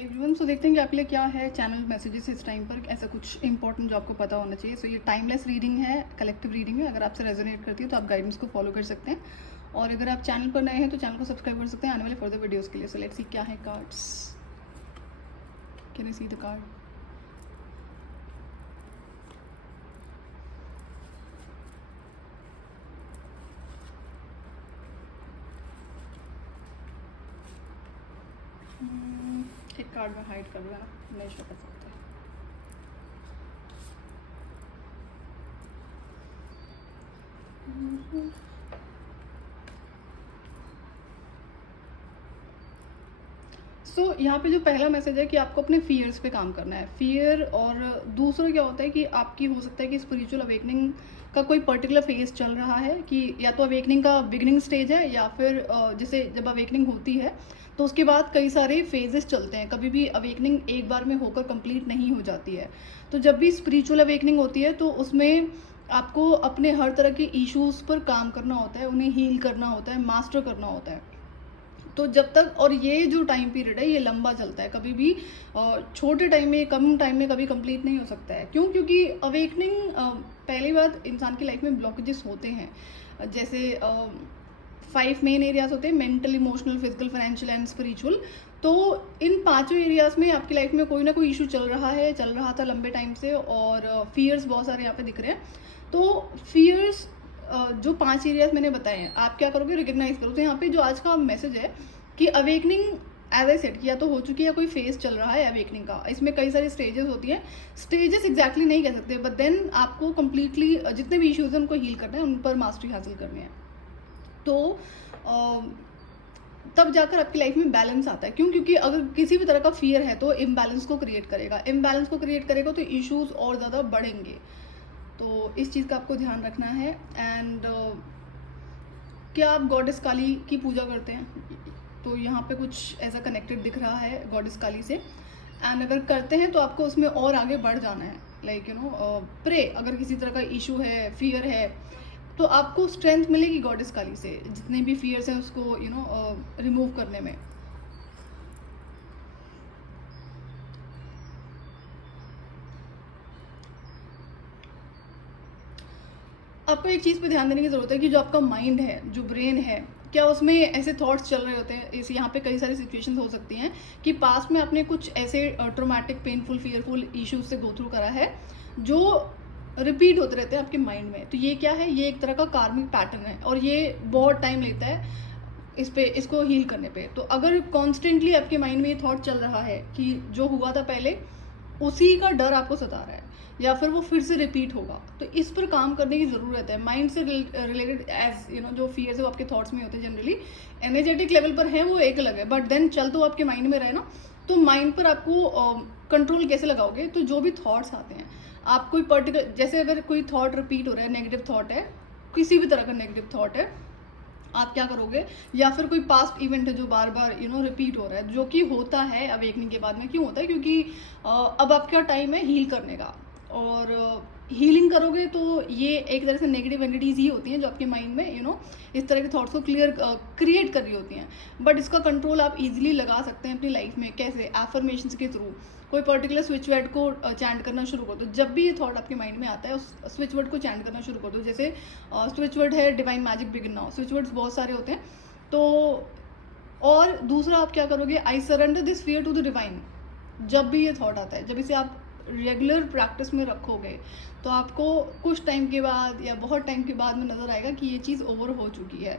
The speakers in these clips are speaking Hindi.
Hi everyone. सो देखते हैं कि आपके लिए क्या है चैनल मैसेजेस इस टाइम पर, ऐसा कुछ इंपॉर्टेंट जो आपको पता होना चाहिए। सो ये टाइमलेस रीडिंग है, कलेक्टिव रीडिंग है। अगर आपसे रेजोनेट करती है तो आप गाइडेंस को फॉलो कर सकते हैं, और अगर आप चैनल पर नए हैं तो चैनल को सब्सक्राइब कर सकते हैं आने वाले फर्दर वीडियोज़ के लिए। सो लेट्स सी क्या है cards. Can you see the card? एक कार्ड में हाइड कर दूँगा ना, नहीं शो कर सकते। यहाँ पे जो पहला मैसेज है कि आपको अपने फियर्स पे काम करना है। फियर, और दूसरा क्या होता है कि आपकी हो सकता है कि स्पिरिचुअल अवेकनिंग का कोई पर्टिकुलर फेज चल रहा है, कि या तो अवेकनिंग का बिगिनिंग स्टेज है, या फिर जैसे जब अवेकनिंग होती है तो उसके बाद कई सारे फेजेस चलते हैं। कभी भी अवेकनिंग एक बार में होकर कंप्लीट नहीं हो जाती है। तो जब भी स्पिरिचुअल अवेकनिंग होती है तो उसमें आपको अपने हर तरह के इश्यूज़ पर काम करना होता है, उन्हें हील करना होता है, मास्टर करना होता है। तो जब तक, और ये जो टाइम पीरियड है ये लंबा चलता है, कभी भी छोटे टाइम में, कम टाइम में कभी कंप्लीट नहीं हो सकता है। क्यों? क्योंकि अवेकनिंग, पहली बात, इंसान की लाइफ में ब्लॉकेजेस होते हैं। जैसे 5 मेन एरियाज होते हैं: mental, emotional, physical, financial and spiritual. तो इन पांचों एरियाज में आपकी लाइफ में कोई ना कोई इशू चल रहा था लंबे टाइम से, और फियर्स बहुत सारे यहाँ पे दिख रहे हैं। तो फियर्स, जो 5 एरियाज मैंने बताए हैं, आप क्या करोगे? रिकग्नाइज करो। तो यहाँ पे जो आज का मैसेज है कि अवेकनिंग, एज आई सेड, या तो हो चुकी है या कोई फेज चल रहा है अवेकनिंग का। इसमें कई सारी स्टेजेस होती हैं। स्टेजेस एग्जैक्टली नहीं कह सकते, बट देन आपको कंप्लीटली जितने भी इश्यूज हैं उनको हील करना है, उन पर मास्टरी हासिल करनी है। तो तब जाकर आपकी लाइफ में बैलेंस आता है। क्यों? क्योंकि अगर किसी भी तरह का फियर है तो इम्बैलेंस को क्रिएट करेगा तो इश्यूज और ज़्यादा बढ़ेंगे। तो इस चीज़ का आपको ध्यान रखना है। एंड क्या आप गॉडेस काली की पूजा करते हैं? तो यहाँ पे कुछ ऐसा कनेक्टेड दिख रहा है गॉडेस काली से। एंड अगर करते हैं तो आपको उसमें और आगे बढ़ जाना है। लाइक प्रे, अगर किसी तरह का इशू है, फियर है, तो आपको स्ट्रेंथ मिलेगी गॉडेस काली से, जितने भी फियर्स हैं उसको रिमूव करने में। आपको एक चीज़ पे ध्यान देने की ज़रूरत है कि जो आपका माइंड है, जो ब्रेन है, क्या उसमें ऐसे थॉट्स चल रहे होते हैं। इस यहाँ पे कई सारी सिचुएशंस हो सकती हैं कि पास्ट में आपने कुछ ऐसे ट्रोमैटिक, पेनफुल, फियरफुल इश्यूज से गो थ्रू करा है जो रिपीट होते रहते हैं आपके माइंड में। तो ये क्या है? ये एक तरह का कार्मिक पैटर्न है, और ये बहुत टाइम लेता है इसको हील करने पे। तो अगर कॉन्स्टेंटली आपके माइंड में ये थॉट चल रहा है कि जो हुआ था पहले, उसी का डर आपको सता रहा है, या फिर वो फिर से रिपीट होगा, तो इस पर काम करने की ज़रूरत है। माइंड से रिलेटेड, एज जो फियर्स है वो आपके थॉट्स में होते हैं जनरली। एनर्जेटिक लेवल पर है वो एक अलग है, बट देन चल तो आपके माइंड में रहे ना। तो माइंड पर आपको कंट्रोल कैसे लगाओगे? तो जो भी थॉट्स आते हैं, आप कोई पर्टिकुलर, जैसे अगर कोई थॉट रिपीट हो रहा है, नेगेटिव थॉट है, किसी भी तरह का नेगेटिव थॉट है, आप क्या करोगे? या फिर कोई पास्ट इवेंट है जो बार बार रिपीट हो रहा है, जो कि होता है अवेकनिंग के बाद में। क्यों होता है? क्योंकि अब आपका टाइम है हील करने का, और हीलिंग करोगे तो ये एक तरह से नेगेटिव एंटिटीज ही होती हैं जो आपके माइंड में इस तरह के थॉट्स को क्रिएट कर रही होती हैं। बट इसका कंट्रोल आप इजीली लगा सकते हैं अपनी लाइफ में। कैसे? एफर्मेशंस के थ्रू। कोई पर्टिकुलर स्विच वर्ड को चैंट करना शुरू कर दो। जब भी ये थॉट आपके माइंड में आता है, उस स्विच वर्ड को चैंट करना शुरू कर दो। जैसे स्विच वर्ड है divine magic begin now. Switch words बहुत सारे होते हैं। तो और दूसरा आप क्या करोगे? I surrender this fear to the divine. जब भी ये थॉट आता है, जब इसे आप रेगुलर प्रैक्टिस में रखोगे, तो आपको कुछ टाइम के बाद या बहुत टाइम के बाद में नज़र आएगा कि ये चीज़ ओवर हो चुकी है।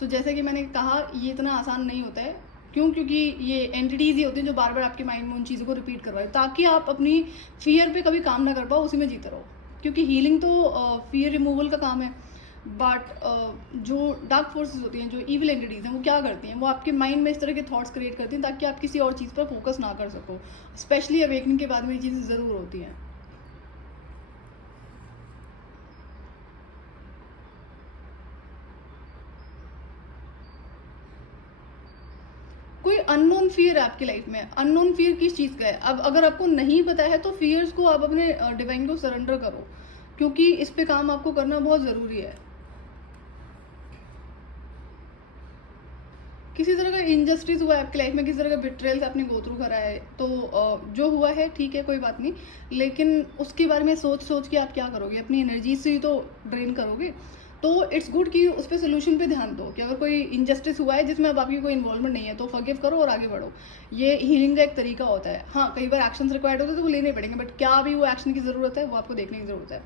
सो जैसे कि मैंने कहा, ये इतना आसान नहीं होता है। क्यों? क्योंकि ये एंटिटीज़ ही होती हैं जो बार बार आपके माइंड में उन चीज़ों को रिपीट करवाए, ताकि आप अपनी फियर पे कभी काम ना कर पाओ, उसी में जीते रहो। क्योंकि हीलिंग तो फियर रिमूवल का काम है। बट जो डार्क फोर्सेस होती हैं, जो इविल एंटिटीज़ हैं, वो क्या करती हैं? वो आपके माइंड में इस तरह के थॉट्स क्रिएट करती हैं ताकि आप किसी और चीज़ पर फोकस ना कर सको। स्पेशली अवेकनिंग के बाद में ये चीज़ें ज़रूर होती हैं। कोई अननोन फियर है आपकी लाइफ में। अननोन फियर किस चीज़ का है? अब अगर आपको नहीं पता है तो फियर्स को आप अपने डिवाइन को सरेंडर करो, क्योंकि इस पे काम आपको करना बहुत ज़रूरी है। किसी तरह का इनजस्टिस हुआ है आपकी लाइफ में, किसी तरह का बिट्रेयल आपने गो थ्रू करा है, तो जो हुआ है ठीक है, कोई बात नहीं, लेकिन उसके बारे में सोच सोच के आप क्या करोगे, अपनी एनर्जी से ही तो ड्रेन करोगे। तो इट्स गुड कि उस पर सोल्यूशन पे ध्यान दो, कि अगर कोई इनजस्टिस हुआ है जिसमें अब आपकी कोई इन्वॉल्वमेंट नहीं है तो फॉरगिव करो और आगे बढ़ो। ये हीलिंग का एक तरीका होता है। हाँ, कई बार एक्शंस रिक्वायर्ड होते हैं तो वो लेने पड़ेंगे, बट क्या अभी वो एक्शन की ज़रूरत है वो आपको देखने की ज़रूरत है।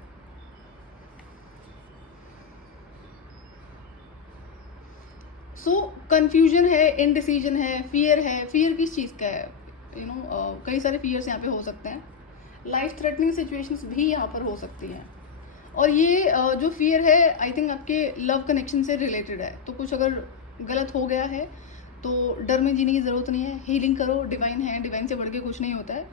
सो कन्फ्यूजन है, इनडिसीजन है, फियर है। फियर किस चीज़ का है? कई सारे फियर्स यहाँ पे हो सकते हैं। लाइफ थ्रेटनिंग सिचुएशंस भी यहाँ पर हो सकती हैं। और ये जो फियर है आई थिंक आपके लव कनेक्शन से रिलेटेड है। तो कुछ अगर गलत हो गया है तो डर में जीने की ज़रूरत नहीं है, हीलिंग करो। डिवाइन है, डिवाइन से बढ़ के कुछ नहीं होता है।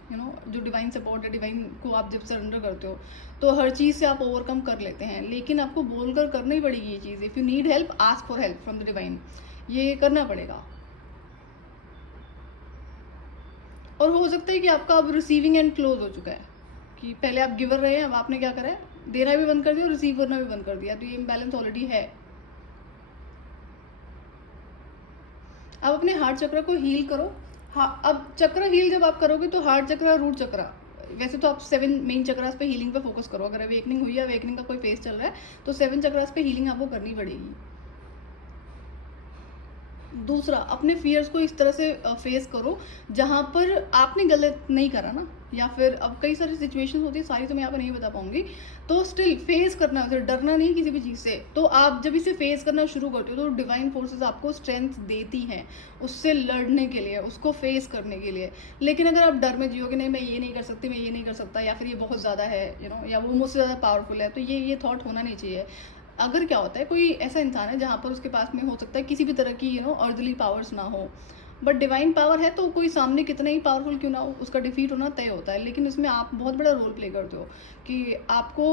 जो डिवाइन सपोर्ट है, डिवाइन को आप जब सरेंडर करते हो तो हर चीज़ से आप ओवरकम कर लेते हैं। लेकिन आपको बोलकर करनी पड़ेगी ये चीज़। If you need help, ask for help from the divine. ये करना पड़ेगा। और हो सकता है कि आपका अब रिसीविंग एंड क्लोज हो चुका है, कि पहले आप गिवर रहे हैं, अब आपने क्या करा है, देना भी बंद कर दिया और रिसीव करना भी बंद कर दिया। तो ये इम्बैलेंस ऑलरेडी है। अब अपने हार्ट चक्र को हील करो। हाँ, अब चक्र हील जब आप करोगे तो हार्ट चक्र, रूट चक्र, वैसे तो आप 7 मेन चक्रास पे हीलिंग पे फोकस करो। अगर अवेकनिंग हुई है, अवेकनिंग का कोई फेस चल रहा है, तो 7 चक्रास पे हीलिंग आपको करनी पड़ेगी। दूसरा, अपने फियर्स को इस तरह से फेस करो जहाँ पर आपने गलत नहीं करा ना, या फिर अब कई सारी सिचुएशंस होती है, सारी तो मैं यहाँ पर नहीं बता पाऊंगी। तो स्टिल फेस करना है, डरना नहीं किसी भी चीज़ से। तो आप जब इसे फेस करना शुरू करते हो तो डिवाइन फोर्सेस आपको स्ट्रेंथ देती हैं उससे लड़ने के लिए, उसको फेस करने के लिए। लेकिन अगर आप डर में जियोगे, नहीं मैं ये नहीं कर सकती, मैं ये नहीं कर सकता, या फिर ये बहुत ज़्यादा है, या वो मुझसे ज़्यादा पावरफुल है, तो ये थॉट होना नहीं चाहिए। अगर क्या होता है, कोई ऐसा इंसान है जहाँ पर उसके पास में हो सकता है किसी भी तरह की अर्दली पावर्स ना हो, बट डिवाइन पावर है, तो कोई सामने कितना ही पावरफुल क्यों ना हो, उसका डिफीट होना तय होता है। लेकिन उसमें आप बहुत बड़ा रोल प्ले करते हो कि आपको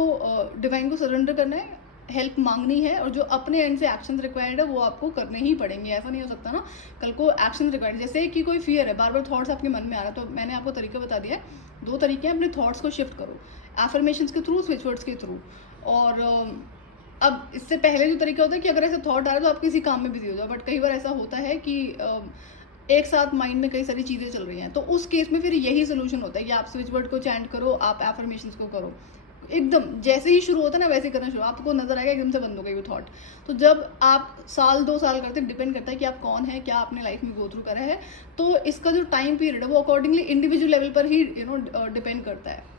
डिवाइन को सरेंडर करना है, हेल्प मांगनी है, और जो अपने एंड से एक्शन रिक्वायर्ड है वो आपको करने ही पड़ेंगे। ऐसा नहीं हो सकता ना कल को एक्शन रिक्वायर्ड, जैसे कि कोई फियर है, बार बार थॉट्स आपके मन में आ रहा है, तो मैंने आपको तरीका बता दिया है। 2 तरीके हैं अपने थॉट्स को शिफ्ट करो, एफर्मेशंस के थ्रू, स्विच वर्ड्स के थ्रू। और अब इससे पहले जो तरीका होता है कि अगर ऐसे थॉट आ रहा है तो आप किसी काम में बिजी हो जाओ, बट कई बार ऐसा होता है कि एक साथ माइंड में कई सारी चीज़ें चल रही हैं, तो उस केस में फिर यही सोल्यूशन होता है कि आप स्विच वर्ड को चैंट करो, आप एफर्मेशंस को करो। एकदम जैसे ही शुरू होता है ना वैसे ही करना शुरू, आपको नजर आएगा एकदम से बंद हो गई वो थॉट। तो जब आप 1-2 साल करते, डिपेंड करता है कि आप कौन है, क्या आपने लाइफ में गो थ्रू करा है, तो इसका जो टाइम पीरियड है वो अकॉर्डिंगली इंडिविजुअल लेवल पर ही डिपेंड करता है।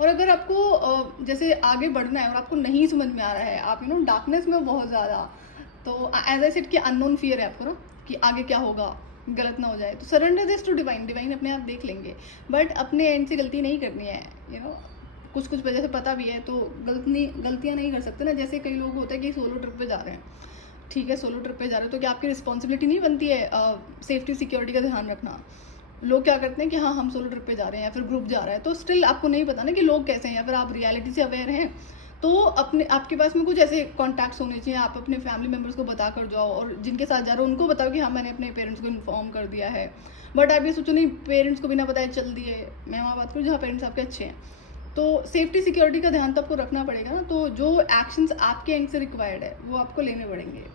और अगर आपको जैसे आगे बढ़ना है और आपको नहीं समझ में आ रहा है, आप डार्कनेस में बहुत ज़्यादा, तो एज आई सेड कि अननोन फियर है आपको ना, कि आगे क्या होगा, गलत ना हो जाए, तो surrender this to divine. Divine अपने आप देख लेंगे, बट अपने एंड से गलती नहीं करनी है। कुछ वजह से पता भी है तो गलतियाँ नहीं कर सकते ना। जैसे कई लोग होते हैं कि सोलो ट्रिप पे जा रहे हैं, ठीक है, सोलो ट्रिप पे जा रहे हो तो क्या आपकी रिस्पॉन्सिबिलिटी नहीं बनती है सेफ्टी सिक्योरिटी का ध्यान रखना? लोग क्या करते हैं कि हाँ हम सोलो ट्रिप पे जा रहे हैं या फिर ग्रुप जा रहा है, तो स्टिल आपको नहीं पता ना कि लोग कैसे हैं, या फिर आप रियलिटी से अवेयर हैं, तो आपके पास में कुछ ऐसे कॉन्टैक्ट्स होने चाहिए। आप अपने फैमिली मेम्बर्स को बता कर जाओ, और जिनके साथ जा रहे हो उनको बताओ कि हाँ मैंने अपने पेरेंट्स को इन्फॉर्म कर दिया है। बट आप ये सोचो नहीं पेरेंट्स को बिना बताए चल दिए। मैं वहाँ बात करूँ जहाँ पेरेंट्स आपके अच्छे हैं, तो सेफ्टी सिक्योरिटी का ध्यान तो आपको रखना पड़ेगा ना। तो जो एक्शंस आपके एंड से रिक्वायर्ड है वो आपको लेने पड़ेंगे।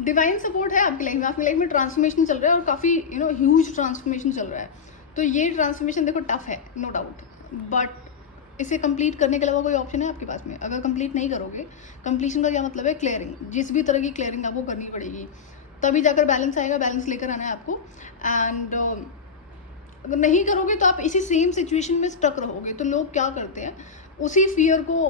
डिवाइन सपोर्ट है आपकी लाइफ में, आपकी लाइफ में ट्रांसफॉर्मेशन चल रहा है, और काफ़ी ह्यूज ट्रांसफॉर्मेशन चल रहा है। तो ये ट्रांसफॉर्मेशन देखो टफ है, नो डाउट, बट इसे कंप्लीट करने के अलावा कोई ऑप्शन है आपके पास में? अगर कंप्लीट नहीं करोगे, कंप्लीशन का क्या मतलब है? क्लियरिंग, जिस भी तरह की क्लियरिंग आपको करनी पड़ेगी, तभी जाकर बैलेंस आएगा। बैलेंस लेकर आना है आपको। एंड अगर नहीं करोगे तो आप इसी सेम सिचुएशन में स्टक रहोगे। तो लोग क्या करते हैं, उसी फियर को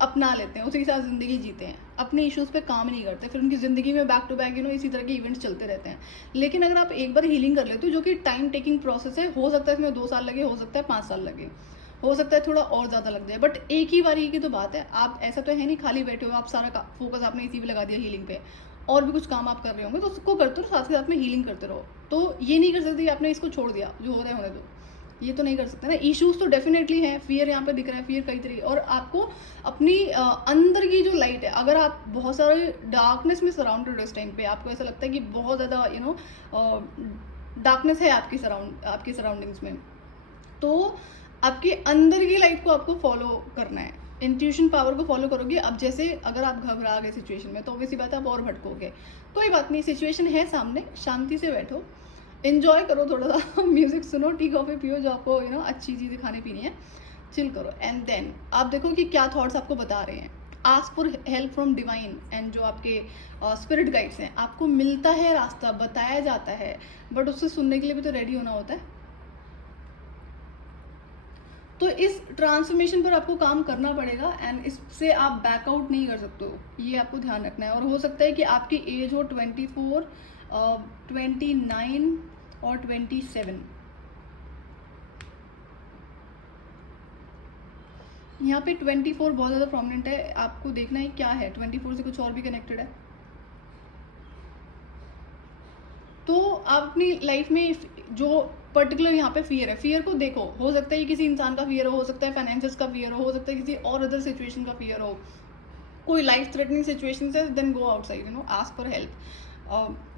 अपना लेते हैं, उसी के साथ ज़िंदगी जीते हैं, अपने इश्यूज़ पे काम नहीं करते, फिर उनकी ज़िंदगी में बैक टू बैक इसी तरह के इवेंट्स चलते रहते हैं। लेकिन अगर आप एक बार हीलिंग कर लेते हो, जो कि टाइम टेकिंग प्रोसेस है, हो सकता है इसमें 2 साल लगे, हो सकता है 5 साल लगे, हो सकता है थोड़ा और ज़्यादा लग जाए, बट एक ही बारी की तो बात है। आप ऐसा तो है नहीं खाली बैठे हो, आप सारा फोकस आपने इसी पे लगा दिया हीलिंग पे, और भी कुछ काम आप कर रहे होंगे, तो उसको करते रहो, साथ ही साथ में हीलिंग करते रहो। तो ये नहीं कर सकते कि आपने इसको छोड़ दिया, जो हो रहा है होने दो, ये तो नहीं कर सकते ना। इश्यूज तो डेफिनेटली हैं, फियर यहाँ पे दिख रहा है, फियर कई तरीके, और आपको अपनी अंदर की जो लाइट है, अगर आप बहुत सारे डार्कनेस में सराउंडेड हो इस टाइम पे, आपको ऐसा लगता है कि बहुत ज़्यादा डार्कनेस है आपकी सराउंडिंग्स में, तो आपके अंदर की लाइट को आपको फॉलो करना है, इंट्यूशन पावर को फॉलो करोगे। अब जैसे अगर आप घबरा गए सिचुएशन में तो ऑब्वियसली बात है आप और भटकोगे। कोई बात नहीं, सिचुएशन है सामने, शांति से बैठो, एंजॉय करो, थोड़ा सा म्यूजिक सुनो, टी कॉफ़ी पियो, जो आपको अच्छी चीज़ें खाने पीनी है, चिल करो, एंड देन आप देखो कि क्या थॉट्स आपको बता रहे हैं। Ask for help from divine and जो आपके स्पिरिट गाइड्स हैं। आपको मिलता है रास्ता, बताया जाता है, बट उससे सुनने के लिए भी तो रेडी होना होता है। तो इस ट्रांसफॉर्मेशन पर आपको काम करना पड़ेगा एंड इससे आप बैकआउट नहीं कर सकते हो, ये आपको ध्यान रखना है। और हो सकता है कि आपकी एज हो 24, 29 और 27। यहाँ पे 24 बहुत ज़्यादा प्रोमिनेंट है, आपको देखना है क्या है, 24 से कुछ और भी कनेक्टेड है। तो आप अपनी लाइफ में जो पर्टिकुलर यहाँ पे फियर है, फियर को देखो। हो सकता है ये किसी इंसान का फियर हो सकता है फाइनेंसेस का फियर हो सकता है किसी और अदर सिचुएशन का फियर हो, कोई लाइफ थ्रेटनिंग सिचुएशन है, then go outside, ask for help.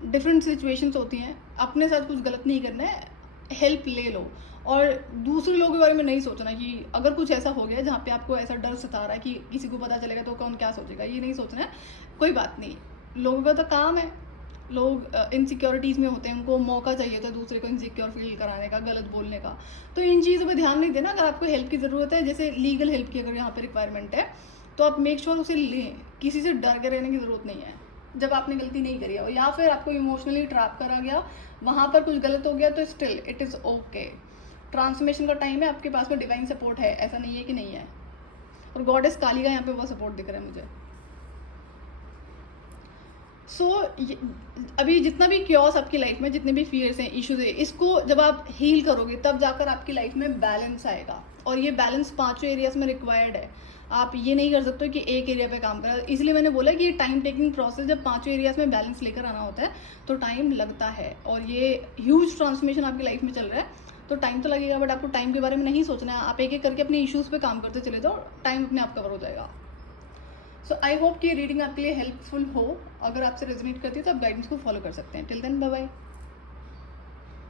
Different situations होती हैं, अपने साथ कुछ गलत नहीं करना है, हेल्प ले लो। और दूसरे लोगों के बारे में नहीं सोचना कि अगर कुछ ऐसा हो गया जहाँ पे आपको ऐसा डर सता रहा है कि किसी को पता चलेगा तो कौन क्या सोचेगा, ये नहीं सोचना है। कोई बात नहीं, लोगों का तो काम है, लोग इनसिक्योरिटीज़ में होते हैं, उनको मौका चाहिए होता है दूसरे को इनसिक्योर फील कराने का, गलत बोलने का। तो इन चीज़ों पे ध्यान नहीं देना। अगर आपको हेल्प की ज़रूरत है, जैसे लीगल हेल्प की अगर यहाँ पे रिक्वायरमेंट है, तो आप मेक श्योर उसे लें, किसी से डर के रहने की ज़रूरत नहीं है जब आपने गलती नहीं करी है, या फिर आपको इमोशनली ट्रैप करा गया, वहाँ पर कुछ गलत हो गया, तो still it is okay. Transformation का टाइम है, आपके पास में डिवाइन सपोर्ट है, ऐसा नहीं है कि नहीं है। और गॉडेस काली का यहाँ पे बहुत सपोर्ट दिख रहा है मुझे। अभी जितना भी क्योस आपकी लाइफ में, जितने भी फियर्स हैं, इश्यूज है, इसको जब आप हील करोगे तब जाकर आपकी लाइफ में बैलेंस आएगा। और ये बैलेंस 5 एरियाज में रिक्वायर्ड है। आप ये नहीं कर सकते कि एक एरिया पे काम करा। इसलिए मैंने बोला कि ये टाइम टेकिंग प्रोसेस, जब 5 एरियाज में बैलेंस लेकर आना होता है तो टाइम लगता है। और ये ह्यूज ट्रांसफॉर्मेशन आपकी लाइफ में चल रहा है, तो टाइम तो लगेगा, बट आपको टाइम के बारे में नहीं सोचना है। आप एक एक करके अपने इश्यूज़ पे काम करते चले जाओ, टाइम अपने आप कवर हो जाएगा। सो आई होप कि रीडिंग आपके लिए हेल्पफुल हो। अगर आपसे रेजोनेट करती है तो आप गाइडेंस को फॉलो कर सकते हैं। Till then bye bye.